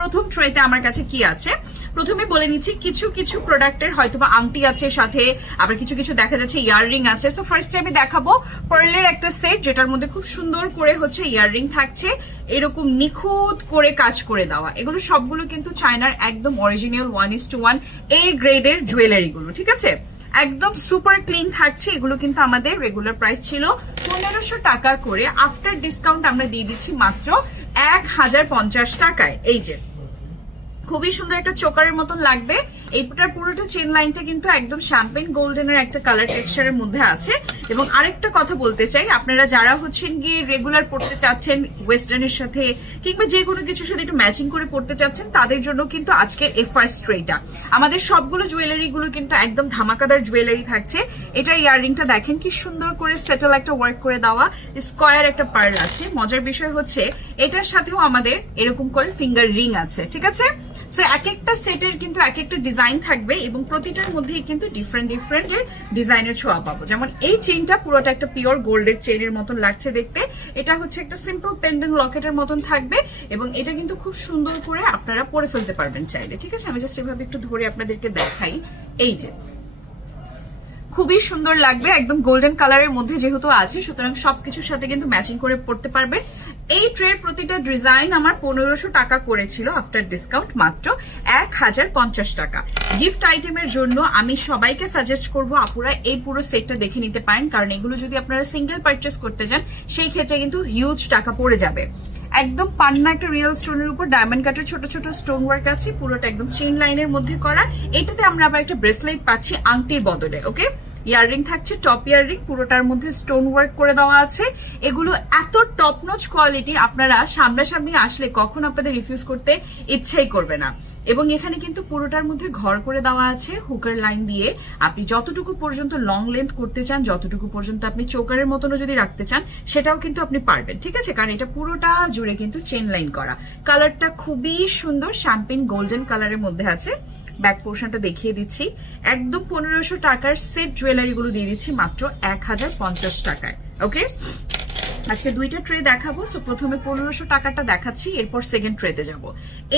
প্রথম ট্রেতে আমার কাছে কি আছে প্রথমে বলে নিচ্ছি, কিছু কিছু প্রোডাক্টের হয়তোবা আংটি আছে সাথে, আবার কিছু কিছু দেখা যাচ্ছে ইয়াররিং আছে। সো ফার্স্টে আমি দেখাবো পার্লের একটা সেট, যেটার মধ্যে খুব সুন্দর করে হচ্ছে ইয়াররিং থাকছে, এরকম নিখুঁত করে কাজ করে দেওয়া। এগুলো সবগুলো কিন্তু চায়নার একদম অরিজিনাল 1:1 A গ্রেডের জুয়েলারি গুলো, ঠিক আছে, একদম সুপার ক্লিন থাকছে। এগুলো কিন্তু আমাদের রেগুলার প্রাইস ছিল 1500 টাকা করে, আফটার ডিসকাউন্ট আমরা দিয়ে দিচ্ছি মাত্র 1050 টাকায়। এই যে খুবই সুন্দর একটা চোকারের মতন লাগবে। এইটার পুরোটা চেন লাইনটা কিন্তু একদম শ্যাম্পেন গোল্ডেনের একটা কালার টেক্সচারের মধ্যে আছে। এবং আরেকটা কথা বলতে চাই, আপনারা যারা হচ্ছেন গিয়ে রেগুলার পড়তে চাচ্ছেন ওয়েস্টার্নের সাথে কিংবা যে কোনো কিছুর সাথে একটু ম্যাচিং করে পড়তে চাচ্ছেন, তাদের জন্য কিন্তু আজকের এই ফার্স্ট ট্রেটা। আমাদের সবগুলো জুয়েলারি গুলো কিন্তু একদম ধামাকাদার জুয়েলারি থাকছে। এটার ইয়াররিংটা দেখেন কি সুন্দর করে সেটেল একটা ওয়ার্ক করে দেওয়া, স্কোয়ার একটা পার্ল আছে। মজার বিষয় হচ্ছে এটার সাথেও আমাদের এরকম করে ফিঙ্গার রিং আছে, ঠিক আছে। সো এক একটা সেটের কিন্তু এক একটা ডিজাইন থাকবে এবং প্রতিটার মধ্যেই কিন্তু ডিফারেন্ট ডিফারেন্ট ডিজাইনের ছোঁয়া পাবো। যেমন এই চেইনটা পুরোটা একটা পিওর গোল্ডের চেইনের মতন লাগছে দেখতে। এটা হচ্ছে একটা সিম্পল পেন্ডেন্ট লকেটের মতন থাকবে এবং এটা কিন্তু খুব সুন্দর করে আপনারা পরে ফেলতে পারবেন চাইলে, ঠিক আছে। আমি জাস্ট এভাবে একটু ধরে আপনাদেরকে দেখাই। এই যে খুবই সুন্দর লাগবে, একদম গোল্ডেন কালারের মধ্যে যেহেতু আছে, সুতরাং সবকিছুর সাথে কিন্তু ম্যাচিং করে পড়তে পারবে। এই ট্রের প্রতিটা ডিজাইন আমার 1500 টাকা করেছিল, আফটার ডিসকাউন্ট মাত্র 1050 টাকা। গিফট আইটেমের জন্য আমি সবাইকে সাজেস্ট করবো আপুরা এই পুরো সেটটা দেখে নিতে পারেন, কারণ এগুলো যদি আপনারা সিঙ্গেল পারচেস করতে যান সেই ক্ষেত্রে কিন্তু হিউজ টাকা পড়ে যাবে। একদম পান্না একটা রিয়েল স্টোনের উপর ডায়মন্ড কাটের ছোট ছোট স্টোন ওয়ার্ক আছে, পুরোটা একদম চেইন লাইনের মধ্যে করা। এটাতে আমরা আবার একটা ব্রেসলেট পাচ্ছি আংটির বদলে, ওকে। ইয়াররিং থাকছে, টপ ইয়াররিং, পুরোটার মধ্যে স্টোন ওয়ার্ক করে দেওয়া আছে। এগুলো এত টপ নচ কোয়ালিটি, আপনারা সামনাসামনি আসলে কখন আপনাদের রিফিউজ করতে ইচ্ছেই করবে না। এবং এখানে কিন্তু পুরোটার মধ্যে ঘর করে দেওয়া আছে হুকার লাইন দিয়ে। আপনি যতটুকু পর্যন্ত লং লেন্থ করতে চান, যতটুকু পর্যন্ত আপনি চোকারের মতনও যদি রাখতে চান, সেটাও কিন্তু আপনি পারবেন, ঠিক আছে, কারণ এটা পুরোটা জুড়ে কিন্তু চেন লাইন করা। কালারটা খুবই সুন্দর, শ্যাম্পেন গোল্ডেন কালারের মধ্যে আছে। ব্যাক পোর্শনটা দেখিয়ে দিচ্ছি, একদম 1500 টাকার সেট জুয়েলারি গুলো দিয়ে দিচ্ছি মাত্র 1050 টাকায়, ওকে। আজকে দুইটা ট্রে দেখাবো। সো প্রথমে 1500 টাকাটা দেখাচ্ছি, এরপর সেকেন্ড ট্রেতে যাব।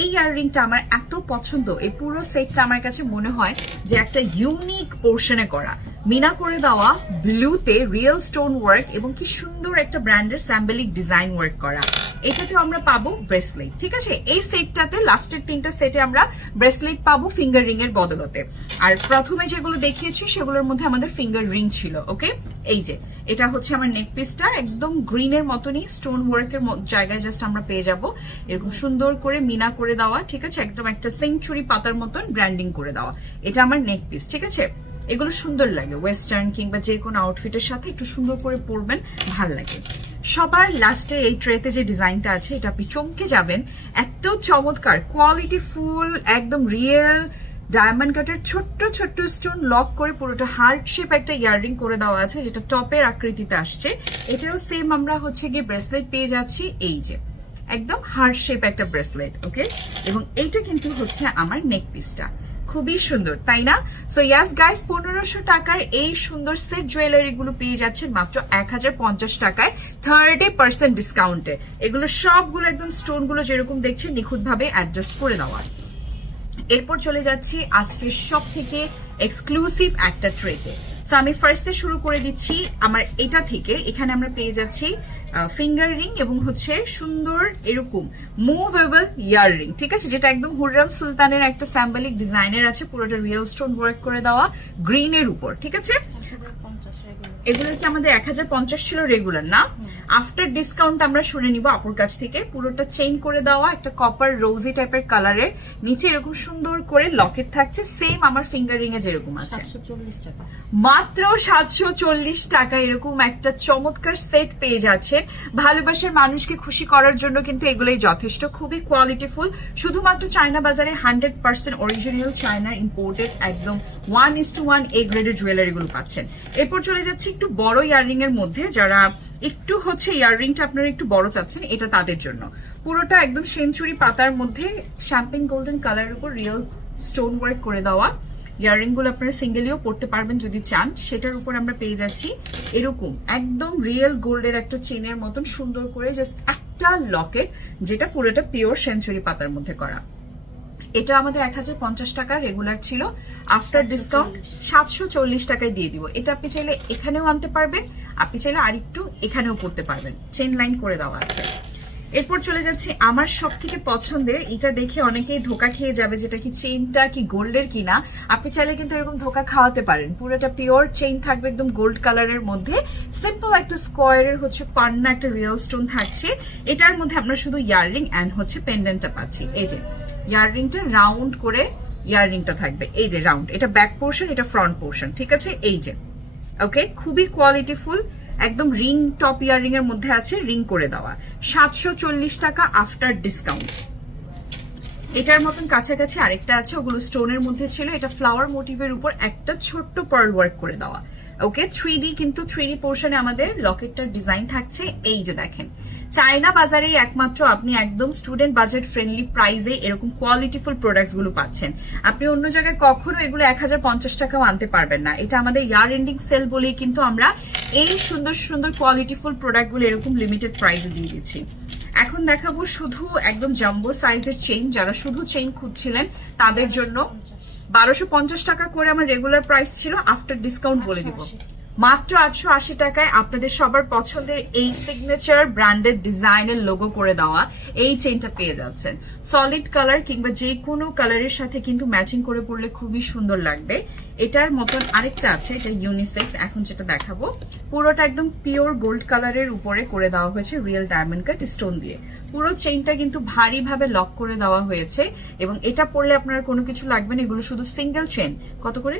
এই ইয়াররিংটা আমার এত পছন্দ, এই পুরো সেটটা আমার কাছে মনে হয় যে একটা ইউনিক পোর্শনে করা, মিনা করে দেওয়া ব্লুতে রিয়েল স্টোন ওয়ার্ক এবং কি সুন্দর একটা ব্র্যান্ডের স্যাম্বলিক ডিজাইন ওয়ার্ক করা। এটাতেও আমরা পাবো ব্রেসলেট, ঠিক আছে। এই সেটটাতে লাস্টের তিনটা সেটে আমরা ব্রেসলেট পাবো ফিঙ্গার রিং এর বদলতে। আর প্রথমে যেগুলো দেখিয়েছি সেগুলোর মধ্যে আমাদের ফিঙ্গার রিং ছিল, ওকে। এই যে এটা হচ্ছে আমার নেক পিসটা, একদম গ্রিনের মতনই স্টোন ওয়ার্কের জায়গায় জাস্ট আমরা পেয়ে যাব এরকম সুন্দর করে মিনা করে দেওয়া, ঠিক আছে, একদম একটা সেঞ্চুরি পাতার মতন ব্র্যান্ডিং করে দেওয়া। এটা আমার নেক পিস, ঠিক আছে। এগুলো সুন্দর লাগে ওয়েস্টার্ন কিংবা যে কোনো আউটফিটের সাথে একটু সুন্দর করে পরবেন, ভাল লাগে। সবার লাস্টে এই ট্রেতে যে ডিজাইনটা আছে, এটা আপনি চমকে যাবেন, এত চমৎকার কোয়ালিটি ফুল, একদম রিয়েল ডায়মন্ড কাটের ছোট্ট ছোট্ট স্টোন লক করে পুরোটা হার্ট শেপ একটা ইয়াররিং করে দেওয়া আছে, যেটা টপের আকৃতিতে আসছে। এটাও সেম আমরা হচ্ছে গিয়ে ব্রেসলেট পেয়ে যাচ্ছি, এই যে একদম হার্ট শেপ একটা ব্রেসলেট, ওকে। এবং এইটা কিন্তু হচ্ছে আমার নেক পিসটা, খুবই সুন্দর, তাই না? সো ইয়াস গাইস, 1500 টাকার এই সুন্দর সেট জুয়েলারি গুলো পেয়ে যাচ্ছেন মাত্র 1050 টাকায় 30% ডিসকাউন্টে। এগুলো সবগুলো একদম স্টোন গুলো যেরকম দেখছেন নিখুঁত ভাবে অ্যাডজাস্ট করে দেওয়া। এরপর চলে যাচ্ছি আজকের সব থেকে এক্সক্লুসিভ একটা ট্রেতে। সো আমি ফার্স্টে শুরু করে দিচ্ছি আমার এটা থেকে। এখানে আমরা পেয়ে যাচ্ছি ফিঙ্গার রিং এবং হচ্ছে সুন্দর এরকম মুভেবল ইয়াররিং, ঠিক আছে, যেটা একদম হুররাম সুলতানের একটা স্যাম্বলিক ডিজাইনের আছে, পুরোটা রিয়েল স্টোন ওয়ার্ক করে দেওয়া গ্রিনের উপর, ঠিক আছে। এগুলোর কি আমাদের 1050 ছিল রেগুলার না? আফটার ডিসকাউন্ট আমরা শুনে নিব আপুর কাছ থেকে। পুরোটা চেইন করে দেওয়া একটা কপার রোজি টাইপের কালারের, নিচে এরকম সুন্দর করে লকেট থাকছে, সেম আমার ফিঙ্গার রিং এ যেরকম আছে। 740 টাকা, মাত্র 740 টাকা এরকম একটা চমৎকার সেট পেয়ে যাচ্ছে। ভালোবাসার মানুষকে খুশি করার জন্য কিন্তু এগুলোই যথেষ্ট, খুবই কোয়ালিটিফুল। শুধুমাত্র চায়না বাজারে 100% অরিজিনাল চায়না ইম্পোর্টেড একদম 1:1 A গ্রেডের জুয়েলারি গুলো পাচ্ছেন। এরপর চলে যাচ্ছে একটু বড় ইয়াররিং এর মধ্যে, যারা একটু হচ্ছে ইয়াররিংটা আপনারা একটু বড় চাচ্ছেন, এটা তাদের জন্য। পুরোটা একদম সেঞ্চুরি পাতার মধ্যে শ্যাম্পেন গোল্ডেন কালারের উপর রিয়েল স্টোন ওয়ার্ক করে দেওয়া। ইয়াররিং গুলো আপনারা সিঙ্গেলিও পড়তে পারবেন যদি চান। সেটার উপর আমরা পেয়ে যাচ্ছি এরকম একদম রিয়েল গোল্ডের একটা চেনের মতন সুন্দর করে জাস্ট একটা লকেট, যেটা পুরোটা পিওর সেঞ্চুরি পাতার মধ্যে করা। এটা আমাদের 1050 টাকা রেগুলার ছিল, আফটার ডিসকাউন্ট 740 টাকায় দিয়ে দিব। এটা আপনি চাইলে এখানেও আনতে পারবেন, আপনি চাইলে আরেকটু এখানেও করতে পারবেন, চেইন লাইন করে দেওয়া আছে। এরপর চলে যাচ্ছি আমার সব থেকে পছন্দের, এটা দেখে অনেকেই ধোকা খেয়ে যাবে যেটা কি চেইনটা কি গোল্ডের কিনা। আপনি চাইলে কিন্তু এরকম ধোকা খাওয়াতে পারেন, পুরোটা পিওর চেইন থাকবে একদম গোল্ড কালারের মধ্যে, সিম্পল একটা স্কোয়ারের হচ্ছে পান্না একটা রিয়েল স্টোন থাকছে। এটার মধ্যে আমরা শুধু ইয়াররিং অ্যান্ড হচ্ছে পেন্ডেন্টটা পাচ্ছি। এই যে ইয়াররিংটা রাউন্ড করে ইয়াররিংটা থাকবে, এই যে রাউন্ড, এটা ব্যাক পোর্শন, এটা ফ্রন্ট পোর্শন, ঠিক আছে। এই যে ওকে, খুবই কোয়ালিটিফুল, একদম রিং টপ ইয়াররিং এর মধ্যে আছে, রিং করে দেওয়া। 740 টাকা আফটার ডিসকাউন্ট। এটার মতন কাছাকাছি আরেকটা আছে, ওগুলো স্টোনের মধ্যে ছিল, এটা ফ্লাওয়ার মোটিভের উপর একটা ছোট্ট পার্ল ওয়ার্ক করে দেওয়া। ওকে, 3D কিন্তু 3D পোর্শনে আমাদের লকেটটার ডিজাইন থাকছে। এই যে দেখেন, চায়না বাজারেই একমাত্র আপনি একদম স্টুডেন্ট বাজেট ফ্রেন্ডলি প্রাইসে এরকম কোয়ালিটিফুল প্রোডাক্টস গুলো পাচ্ছেন। আপনি অন্য জায়গায় কখনো এগুলো 1050 টাকাও আনতে পারবেন না। এটা আমাদের ইয়ার এন্ডিং সেল বলেই কিন্তু আমরা এই সুন্দর সুন্দর কোয়ালিটিফুল প্রোডাক্টগুলো এরকম লিমিটেড প্রাইসে দিয়ে দিচ্ছি। এখন দেখাবো শুধু একদম জাম্বো সাইজের চেইন, যারা শুধু চেইন খুঁজছিলেন তাদের জন্য। 1250 টাকা করে আমার রেগুলার প্রাইস ছিল, আফটার ডিসকাউন্ট বলে দিব মাত্র 880 টাকায় আপনাদের সবার পছন্দের এই সিগনেচার ব্র্যান্ডেড ডিজাইনের লোগো করে দেওয়া এই চেইনটা পেয়ে যাচ্ছেন। সলিড কালার কিংবা যে কোনো কালারের সাথে কিন্তু ম্যাচিং করে পরলে খুবই সুন্দর লাগবে। এটার মতন আরেকটা আছে, এটা ইউনিসেক্স, এখন যেটা দেখাবো পুরোটা একদম পিওর গোল্ড কালারের উপরে করে দেওয়া হয়েছে রিয়েল ডায়মন্ড কাট স্টোন দিয়ে। পুরো চেইনটা কিন্তু ভারী ভাবে লক করে দেওয়া হয়েছে এবং এটা পরলে আপনার কোনো কিছু লাগবে না। এগুলো শুধু সিঙ্গেল চেইন। কত করে?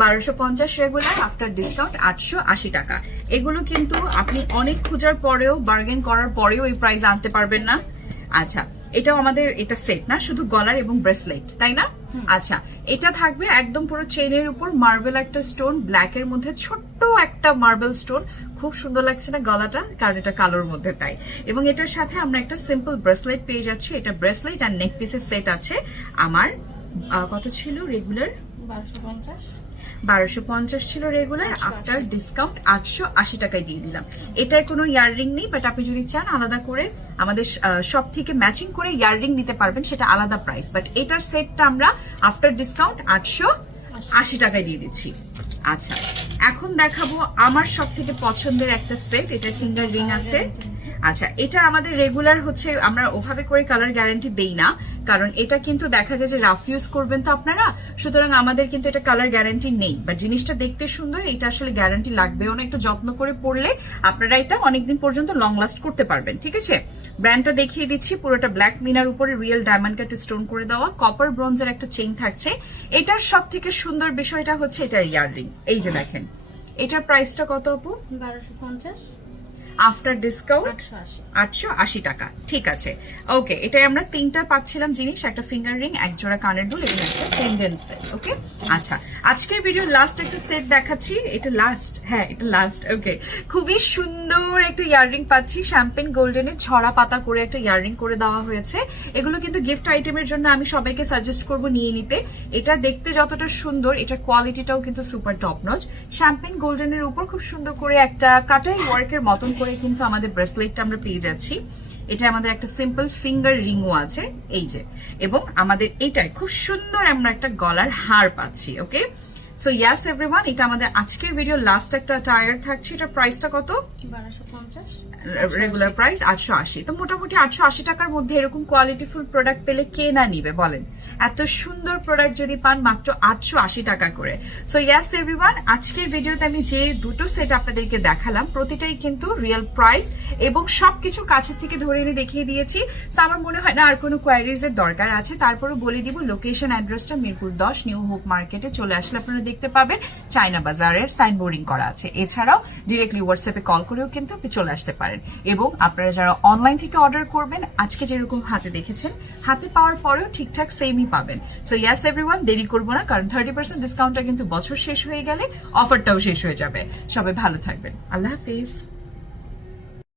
1250 রেগুলার, আফটার ডিসকাউন্ট 880 টাকা। এগুলো কিন্তু আপনি অনেক খোঁজার পরেও, বার্গেন করার পরেও এই প্রাইস আনতে পারবেন না। আচ্ছা, এটাও আমাদের, এটা সেট না, শুধু গলার এবং ব্রেসলেট, তাই না? আচ্ছা, এটা থাকবে একদম পুরো চেইনের উপর মার্বেল একটা স্টোন, ব্ল্যাক এর মধ্যে ছোট্ট একটা মার্বেল স্টোন। খুব সুন্দর লাগছে না গলাটা, কারণ এটা কালোর মধ্যে তাই। এবং এটার সাথে আমরা একটা সিম্পল ব্রেসলেট পেয়ে যাচ্ছি। এটা ব্রেসলেট আর নেক পিসের সেট আছে। আমার কত ছিল রেগুলার? 1250 ছিল রেগুলার, আফটার ডিসকাউন্ট 880 টাকায় দিয়ে দিলাম। এটায় কোনো ইয়াররিং নেই, বাট আপনি যদি চান আলাদা করে আমাদের সব থেকে ম্যাচিং করে ইয়াররিং নিতে পারবেন, সেটা আলাদা প্রাইস। বাট এটার সেটটা আমরা আফটার ডিসকাউন্ট 880 টাকায় দিয়ে দিচ্ছি। আচ্ছা, এখন দেখাবো আমার সব থেকে পছন্দের একটা সেট, এটা ফিঙ্গার রিং আছে। আচ্ছা, এটা আমাদের রেগুলার হচ্ছে আমরা ওভাবে করে কালার গ্যারান্টি দেই না, কারণ এটা কিন্তু দেখা যায় যে রাফ ইউজ করবেন তো আপনারা, সুতরাং আমাদের কিন্তু এটা কালার গ্যারান্টি নেই। বাট জিনিসটা দেখতে সুন্দর, এটা আসলে গ্যারান্টি লাগবেও না, একটু যত্ন করে পড়লে আপনারা এটা অনেকদিন পর্যন্ত লং লাস্ট করতে পারবেন। ঠিক আছে, ব্র্যান্ডটা দেখিয়ে দিচ্ছি। পুরোটা ব্ল্যাক মিনার উপরে রিয়েল ডায়মন্ড কাট স্টোন করে দেওয়া, কপার ব্রোঞ্জের একটা চেইন থাকছে। এটার সব থেকে সুন্দর বিষয়টা হচ্ছে এটার ইয়াররিং। এই যে দেখেন, এটার প্রাইসটা কত আপু? 1250, আফটার ডিসকাউন্ট 880 টাকা। ঠিক আছে, ওকে, এটাই আমরা তিনটা পাচ্ছিলাম জিনিস, একটা ফিঙ্গার রিং, এক জোড়া কানের দুল এবং একটা পেন্ডেন্ট সেট। ওকে, আচ্ছা, আজকের ভিডিও লাস্ট একটা সেট দেখাচ্ছি। এটা লাস্ট, হ্যাঁ এটা লাস্ট। ওকে, খুবই সুন্দর একটা ইয়াররিং পাচ্ছি, শ্যাম্পেন গোল্ডেনের ছড়া পাতা করে একটা ইয়াররিং করে দেওয়া হয়েছে। এগুলো কিন্তু গিফট আইটেমের জন্য আমি সবাইকে সাজেস্ট করব নিয়ে নিতে। এটা দেখতে যতটা সুন্দর, এটার কোয়ালিটিটাও কিন্তু সুপার টপ নচ। শ্যাম্পেন গোল্ডেনের উপর খুব সুন্দর করে একটা কাটাই ওয়ার্কের মতন করে কিন্তু আমাদের ব্রেসলেটটা আমরা পেয়ে যাচ্ছি। এটা আমাদের একটা সিম্পল ফিঙ্গার রিংও আছে, এই যে, এবং আমাদের এটাই খুব সুন্দর আমরা একটা গলার হার পাচ্ছি। ওকে, সো ইয়াস এভরিওয়ান, এটা আমাদের আজকের ভিডিও লাস্ট একটা টায়ার থাকছে। এটা প্রাইসটা কত? 1250, রেগুলার প্রাইস 880। তো মোটামুটি 880 টাকার মধ্যে এরকম কোয়ালিটিফুল প্রোডাক্ট পেলে কে না নিবে বলেন? এত সুন্দর প্রোডাক্ট যদি পান মাত্র 880 টাকা করে। সো ইয়াস এভরিওয়ান, আজকের ভিডিওতে আমি যে দুটো সেট আপনাদেরকে দেখালাম প্রতিটাই কিন্তু রিয়েল প্রাইস এবং সবকিছু কাছের থেকে ধরে এনে দেখিয়ে দিয়েছি। সো আমার মনে হয় না আর কোনো কোয়ারিজ এর দরকার আছে। তারপরে বলে দিব লোকেশন অ্যাড্রেসটা মিরপুর 10 নিউ হোপ মার্কেটে চলে আসলে আপনারা দেখতে পাবেন চায়না বাজারের সাইনবোর্ডিং করা আছে। এছাড়াও ডিরেক্টলি হোয়াটসঅ্যাপে কল করেও কিন্তু আপনি চলে আসতে পারেন। এবং আপনারা যারা অনলাইন থেকে অর্ডার করবেন, আজকে যেরকম হাতে দেখেছেন, হাতে পাওয়ার পরেও ঠিকঠাক সেমই পাবেন। সো ইয়াস এভরিওয়ান, দেরি করবো না, কারণ 30% ডিসকাউন্টটা কিন্তু বছর শেষ হয়ে গেলে অফারটাও শেষ হয়ে যাবে। সবাই ভালো থাকবেন, আল্লাহ হাফিজ।